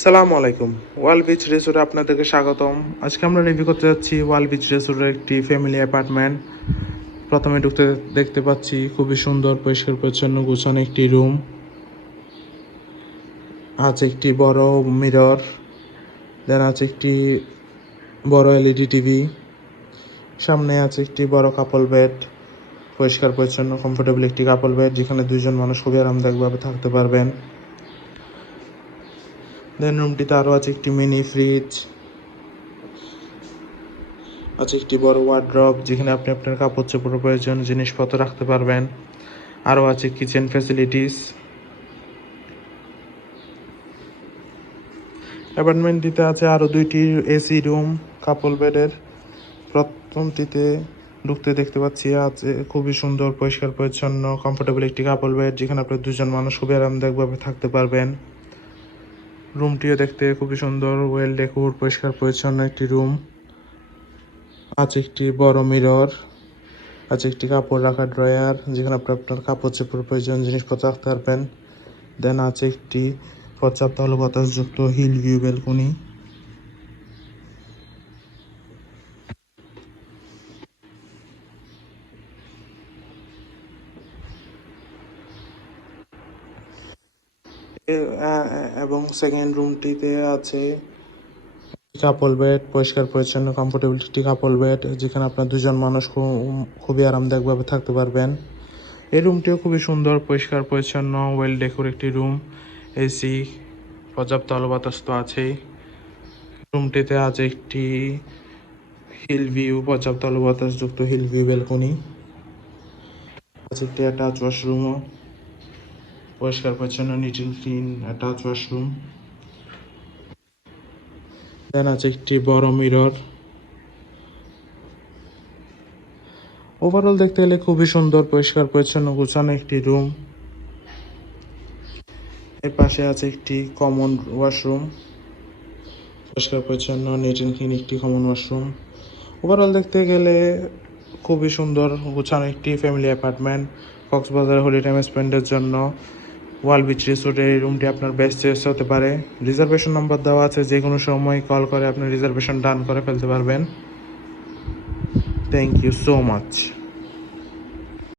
সালামু আলাইকুম। ওয়াল বিচ রিসোর্টে আপনাদেরকে স্বাগতম। আজকে আমরা রিভিউ করতে যাচ্ছি ওয়াল বিচ রিসোর্টের একটি ফ্যামিলি অ্যাপার্টমেন্ট প্রথমে ঢুকতে দেখতে পাচ্ছি খুবই সুন্দর, পরিষ্কার, পরিচ্ছন্ন, গুছানো একটি রুম আছে একটি বড় মিরর দেন আছে একটি বড় এলইডি টিভি সামনে আছে একটি বড় কাপল বেড পরিষ্কার, পরিচ্ছন্ন কমফোর্টেবল একটি কাপল বেড যেখানে দুইজন মানুষ খুবই আরামদায়কভাবে থাকতে পারবেন। দেন রুমটিতে আরও আছে একটি মিনি ফ্রিজ আছে একটি বড় ওয়ার্ড্রপ যেখানে আপনি আপনার কাপড় চোপড় প্রয়োজন জিনিসপত্র রাখতে পারবেন। আরও আছে কিচেন ফ্যাসিলিটিস অ্যাপার্টমেন্টটিতে আছে আরও দুইটি এসি রুম কাপল বেডের প্রথমটিতে ঢুকতে দেখতে পাচ্ছি আছে খুবই সুন্দর, পরিষ্কার, পরিচ্ছন্ন কমফোর্টেবল একটি কাপল বেড যেখানে আপনার দুজন মানুষ খুবই আরামদায়কভাবে থাকতে পারবেন। রুমটিও দেখতে খুবই সুন্দর ওয়েল ডেকোর পরিষ্কার, পরিচ্ছন্ন একটি রুম আছে একটি বড় মিরর আছে একটি কাপড় রাখার ড্রয়ার যেখানে আপনি আপনার কাপড় চোপড় প্রয়োজন জিনিসপত্র রাখতে পারবেন। দেন আছে একটি পর্যাপ্ত আলো বাতাসযুক্ত হিল ভিউ বেলকনি এবং সেকেন্ড রুমটিতে আছে কাপল বেড পরিষ্কার, পরিচ্ছন্ন কমফোর্টেবল একটি কাপল বেড যেখানে আপনার দুজন মানুষ খুবই আরামদায়কভাবে থাকতে পারবেন। এই রুমটিও খুবই সুন্দর, পরিষ্কার, পরিচ্ছন্ন ওয়েল ডেকোর একটি রুম এসি পর্যাপ্ত আলো বাতাস তো আছেই। রুমটিতে আছে একটি হিল ভিউ পর্যাপ্ত আলো বাতাসযুক্ত হিল ভিউ ব্যালকনি আছে একটি অ্যাটাচ ওয়াশরুমও পরিষ্কার, পরিচ্ছন্ন, neat and clean, attach washroom. Then আছে একটি বড় মিরর। ওভারঅল দেখতে গেলে খুবই সুন্দর, পরিষ্কার, পরিচ্ছন্ন, গোছানো একটি রুম। এর পাশে আছে একটি কমন ওয়াশরুম পরিষ্কার, পরিচ্ছন্ন, নিট অ্যান্ড ক্লিন একটি কমন ওয়াশরুম ওভারঅল দেখতে গেলে খুবই সুন্দর, গোছানো একটি ফ্যামিলি অ্যাপার্টমেন্ট কক্সবাজার হলিডে স্পেন্ডের জন্য। ওয়াল বিচ রিসোর্টের এই রুমটি আপনার বেস্ট চয়েস হতে পারে। রিজার্ভেশন নাম্বার দেওয়া আছে, যে কোনো সময় কল করে আপনি রিজার্ভেশন ডান করে ফেলতে পারবেন। Thank you so much